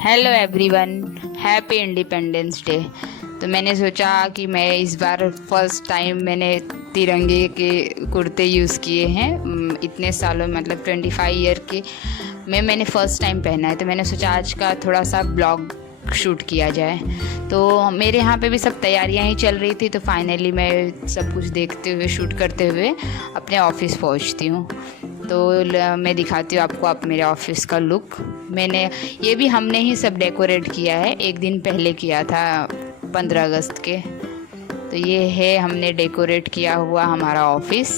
Hello everyone, happy independence day. तो मैंने सोचा कि मैं इस बार फर्स्ट टाइम मैंने तिरंगे के कुर्ते यूज़ किए हैं। इतने सालों मतलब 25 ईयर के में मैंने फ़र्स्ट टाइम पहना है। तो मैंने सोचा आज का थोड़ा सा ब्लॉग शूट किया जाए। तो मेरे यहाँ पे भी सब तैयारियाँ ही चल रही थी। तो फाइनली मैं सब कुछ देखते हुए शूट करते हुए अपने ऑफिस पहुँचती हूँ। तो मैं दिखाती हूँ आपको आप मेरे ऑफिस का लुक। मैंने ये भी हमने ही सब डेकोरेट किया है, एक दिन पहले किया था 15 अगस्त के। तो ये है हमने डेकोरेट किया हुआ हमारा ऑफिस।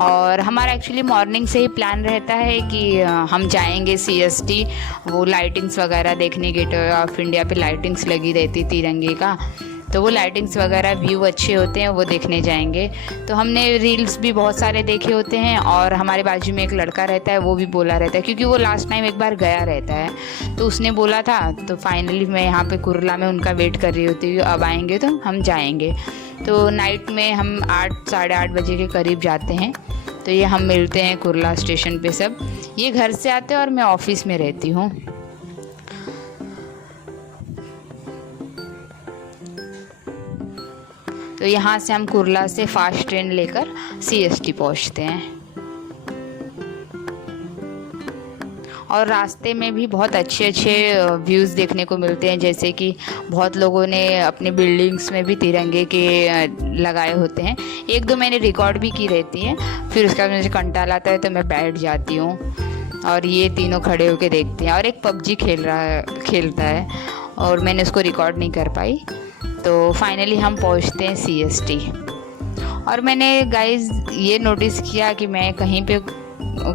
और हमारा एक्चुअली मॉर्निंग से ही प्लान रहता है कि हम जाएंगे सीएसटी, वो लाइटिंग्स वगैरह देखने। गेट ऑफ इंडिया पे लाइटिंग्स लगी रहती तिरंगे का, तो वो लाइटिंग्स वगैरह व्यू अच्छे होते हैं, वो देखने जाएंगे। तो हमने रील्स भी बहुत सारे देखे होते हैं। और हमारे बाजू में एक लड़का रहता है, वो भी बोला रहता है क्योंकि वो लास्ट टाइम एक बार गया रहता है, तो उसने बोला था। तो फाइनली मैं यहाँ पे कुरला में उनका वेट कर रही होती हूँ, अब आएंगे तो हम जाएंगे। तो नाइट में हम 8 साढ़े 8 बजे के करीब जाते हैं। तो ये हम मिलते हैं कुरला स्टेशन पे सब। ये घर से आते हैं और मैं ऑफिस में रहती हूँ। तो यहाँ से हम कुरला से फास्ट ट्रेन लेकर सीएसटी पहुँचते हैं। और रास्ते में भी बहुत अच्छे अच्छे व्यूज़ देखने को मिलते हैं, जैसे कि बहुत लोगों ने अपनी बिल्डिंग्स में भी तिरंगे के लगाए होते हैं। एक दो मैंने रिकॉर्ड भी की रहती हैं। फिर उसके बाद मुझे कंटाल आता है तो मैं बैठ जाती हूँ और ये तीनों खड़े होकर देखते हैं। और एक पबजी खेलता है और मैंने उसको रिकॉर्ड नहीं कर पाई। तो फाइनली हम पहुँचते हैं सीएसटी। और मैंने गाइस ये नोटिस किया कि मैं कहीं पे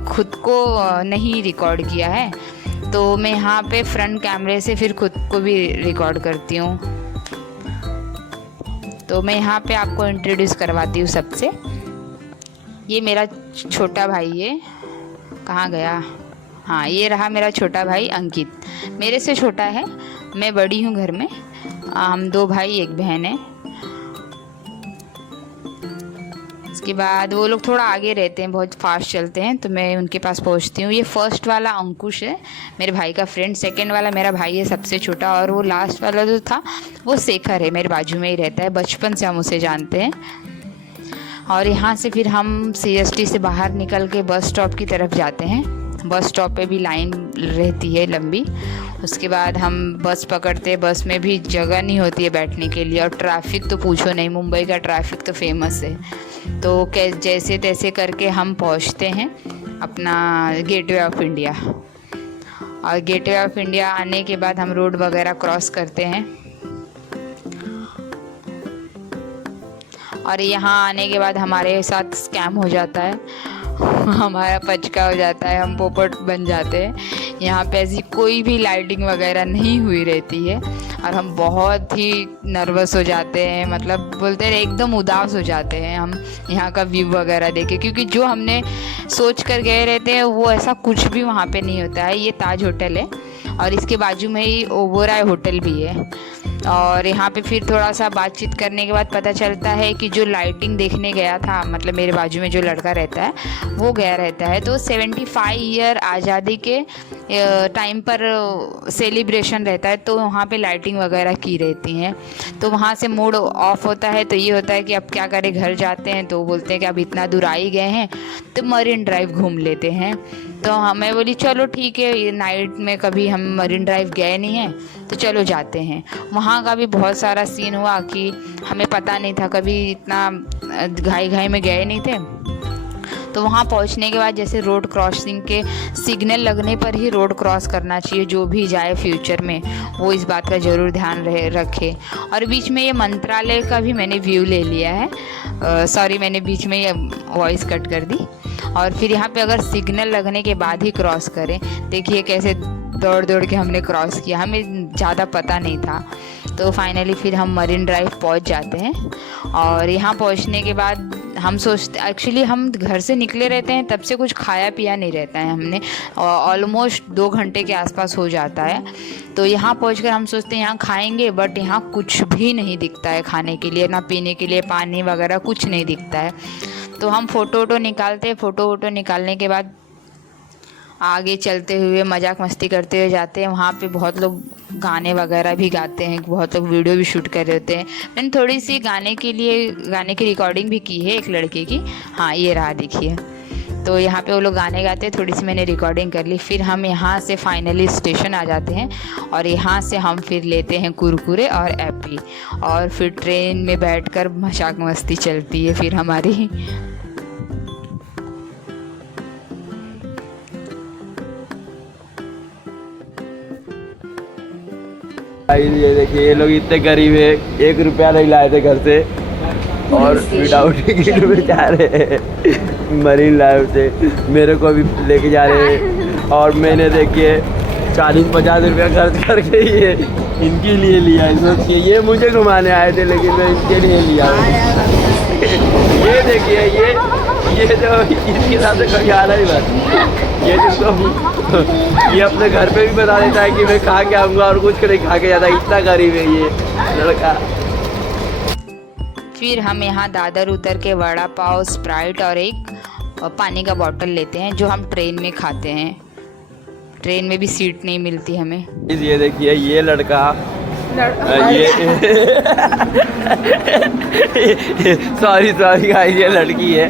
खुद को नहीं रिकॉर्ड किया है। तो मैं यहाँ पे फ्रंट कैमरे से फिर खुद को भी रिकॉर्ड करती हूँ। तो मैं यहाँ पे आपको इंट्रोड्यूस करवाती हूँ सबसे। ये मेरा छोटा भाई है, कहाँ गया? हाँ, ये रहा मेरा छोटा भाई अंकित, मेरे से छोटा है। मैं बड़ी हूँ घर में। हम 2 भाई 1 बहन है। उसके बाद वो लोग थोड़ा आगे रहते हैं, बहुत फास्ट चलते हैं, तो मैं उनके पास पहुंचती हूँ। ये फर्स्ट वाला अंकुश है, मेरे भाई का फ्रेंड। सेकंड वाला मेरा भाई है, सबसे छोटा। और वो लास्ट वाला जो था वो शेखर है, मेरे बाजू में ही रहता है, बचपन से हम उसे जानते हैं। और यहाँ से फिर हम सीएसटी से बाहर निकल के बस स्टॉप की तरफ जाते हैं। बस स्टॉप पे भी लाइन रहती है लंबी। उसके बाद हम बस पकड़ते हैं। बस में भी जगह नहीं होती है बैठने के लिए। और ट्रैफिक तो पूछो नहीं, मुंबई का ट्रैफिक तो फेमस है। तो जैसे तैसे करके हम पहुंचते हैं अपना गेटवे ऑफ इंडिया। और गेटवे ऑफ इंडिया आने के बाद हम रोड वगैरह क्रॉस करते हैं। और यहाँ आने के बाद हमारे साथ स्कैम हो जाता है हमारा पचका हो जाता है, हम पोपट बन जाते हैं। यहाँ पे ऐसी कोई भी लाइटिंग वगैरह नहीं हुई रहती है और हम बहुत ही नर्वस हो जाते हैं, मतलब बोलते हैं एकदम उदास हो जाते हैं हम यहाँ का व्यू वगैरह देखे, क्योंकि जो हमने सोच कर गए रहते हैं वो ऐसा कुछ भी वहाँ पे नहीं होता है। ये ताज होटल है और इसके बाजू में ही ओबेरॉय होटल भी है। और यहाँ पे फिर थोड़ा सा बातचीत करने के बाद पता चलता है कि जो लाइटिंग देखने गया था, मतलब मेरे बाजू में जो लड़का रहता है वो गया रहता है। तो 75 ईयर आज़ादी के टाइम पर सेलिब्रेशन रहता है, तो वहाँ पे लाइटिंग वगैरह की रहती हैं। तो वहाँ से मूड ऑफ होता है। तो ये होता है कि अब क्या करें, घर जाते हैं। तो बोलते हैं कि अब इतना दूर आ ही गए हैं तो मरीन ड्राइव घूम लेते हैं। तो हमें बोली चलो ठीक है, ये नाइट में कभी हम मरीन ड्राइव गए नहीं हैं तो चलो जाते हैं। वहाँ का भी बहुत सारा सीन हुआ कि हमें पता नहीं था, कभी इतना घाई में गए नहीं थे। तो वहाँ पहुँचने के बाद जैसे रोड क्रॉसिंग के सिग्नल लगने पर ही रोड क्रॉस करना चाहिए, जो भी जाए फ्यूचर में वो इस बात का ज़रूर ध्यान रखे। और बीच में ये मंत्रालय का भी मैंने व्यू ले लिया है। सॉरी, मैंने बीच में ये वॉइस कट कर दी। और फिर यहाँ पे अगर सिग्नल लगने के बाद ही क्रॉस करें, देखिए कैसे दौड़ दौड़ के हमने क्रॉस किया, हमें ज़्यादा पता नहीं था। तो फाइनली फिर हम मरीन ड्राइव पहुँच जाते हैं। और यहाँ पहुँचने के बाद हम सोचते, एक्चुअली हम घर से निकले रहते हैं तब से कुछ खाया पिया नहीं रहता है हमने, ऑलमोस्ट 2 घंटे के आसपास हो जाता है। तो यहाँ पहुँचकर हम सोचते हैं यहाँ खाएंगे, बट यहाँ कुछ भी नहीं दिखता है खाने के लिए, ना पीने के लिए पानी वगैरह कुछ नहीं दिखता है। तो हम फ़ोटो वोटो निकालते हैं। फ़ोटो वोटो निकालने के बाद आगे चलते हुए मजाक मस्ती करते हुए जाते हैं। वहाँ पे बहुत लोग गाने वगैरह भी गाते हैं, बहुत लोग वीडियो भी शूट कर रहे होते हैं। मैंने थोड़ी सी गाने की रिकॉर्डिंग भी की है एक लड़के की। हाँ, ये रहा देखिए। तो यहाँ पे वो लोग गाने गाते हैं, थोड़ी सी मैंने रिकॉर्डिंग कर ली। फिर हम यहाँ से फाइनली स्टेशन आ जाते हैं और यहाँ से हम फिर लेते हैं कुरकुरे और एप्पी, और फिर ट्रेन में बैठकर मजाक मस्ती चलती है फिर हमारी। ये देखिए, ये लोग इतने गरीब है, 1 रुपया नहीं लाए थे घर से और विदाउट टिकट में जा रहे हैं मरीन लाइव से। मेरे को भी लेके जा रहे हैं और मैंने देखिए 40-50 रुपया खर्च करके ये इनके लिए लिया। सोचिए, ये मुझे घुमाने आए थे लेकिन मैं इनके लिए लिया। ये देखिए, ये जो इसके साथ कभी आना ही बात, ये जिसको ये अपने घर पे भी बता देता है कि मैं खा के आऊँगा और कुछ नहीं खा के जाता। इतना गरीब है ये लड़का। फिर हम यहाँ दादर उतर के वड़ा पाव, स्प्राइट और एक पानी का बॉटल लेते हैं जो हम ट्रेन में खाते हैं। ट्रेन में भी सीट नहीं मिलती हमें। ये देखिए, ये लड़का ये सॉरी गाइस, ये लड़की है।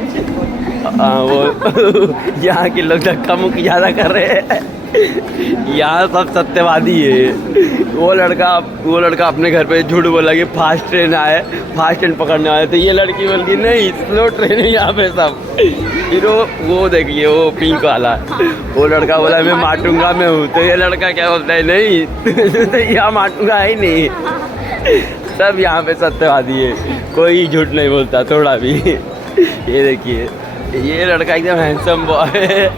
वो यहाँ के लोग धक्का मुक्की ज़्यादा कर रहे हैं, यहाँ सब सत्यवादी है। वो लड़का अपने घर पे झूठ बोला कि फास्ट ट्रेन फास्ट ट्रेन पकड़ने आए थे। ये लड़की बोली नहीं, स्लो ट्रेन है यहाँ पे सब। फिर वो देखिए, वो पिंक वाला, वो लड़का बोला मैं माटूंगा मैं हूँ। तो ये लड़का क्या बोलता है, नहीं तो यहाँ माटूंगा ही नहीं। सब यहाँ पे सत्यवादी है, कोई झूठ नहीं बोलता थोड़ा भी। ये देखिए, ये लड़का एकदम हैंडसम बॉय है,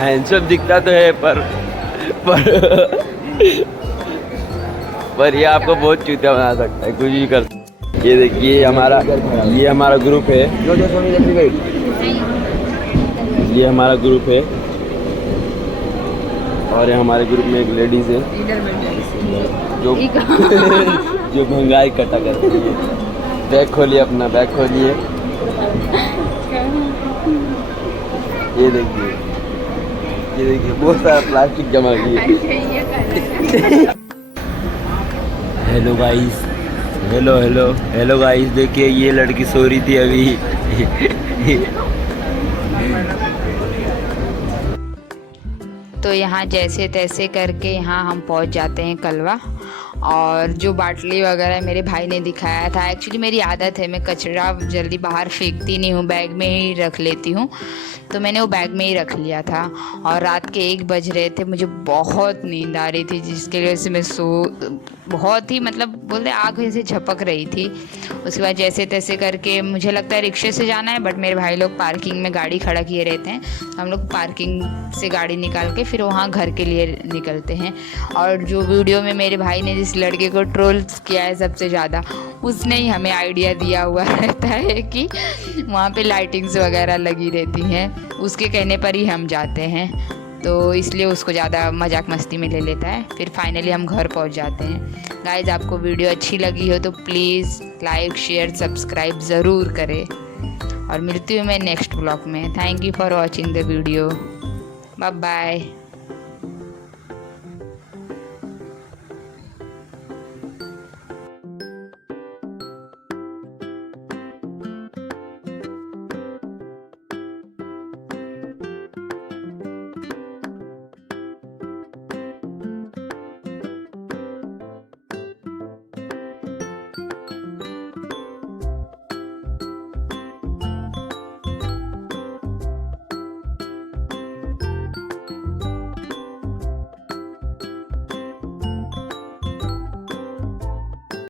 हैंडसम दिखता तो है पर ये आपको बहुत चूतिया बना सकता है, कुछ भी कर। ये देखिए, ये हमारा ग्रुप है, ये हमारा ग्रुप है और ये हमारे ग्रुप में एक लेडीज है जो महंगाई इकट्ठा करती है। बैग खोलिए, अपना बैग खोलिए। ये देखिए बहुत सारा प्लास्टिक जमा किए। हेलो गाइस, हेलो गाइस, देखिए ये लड़की सो रही थी अभी। तो यहाँ जैसे तैसे करके यहाँ हम पहुँच जाते हैं कलवा। और जो बाटली वगैरह मेरे भाई ने दिखाया था, एक्चुअली मेरी आदत है, मैं कचरा जल्दी बाहर फेंकती नहीं हूँ, बैग में ही रख लेती हूँ। तो मैंने वो बैग में ही रख लिया था और रात के 1 बज रहे थे, मुझे बहुत नींद आ रही थी जिसके वजह से मैं बहुत ही मतलब बोलते आँख से झपक रही थी। उसके बाद जैसे तैसे करके मुझे लगता है रिक्शे से जाना है, बट मेरे भाई लोग पार्किंग में गाड़ी खड़ा किए रहते हैं। हम लोग पार्किंग से गाड़ी निकाल के फिर वहाँ घर के लिए निकलते हैं। और जो वीडियो में मेरे भाई ने जिस लड़के को ट्रोल किया है सबसे ज़्यादा, उसने ही हमें आइडिया दिया हुआ रहता है कि वहाँ पे लाइटिंग्स वगैरह लगी रहती हैं, उसके कहने पर ही हम जाते हैं। तो इसलिए उसको ज़्यादा मजाक मस्ती में ले लेता है। फिर फाइनली हम घर पहुँच जाते हैं। गाइज़, आपको वीडियो अच्छी लगी हो तो प्लीज़ लाइक, शेयर, सब्सक्राइब ज़रूर करें और मिलती हूँ मैं नेक्स्ट ब्लॉग में। Thank you for watching the video. Bye bye.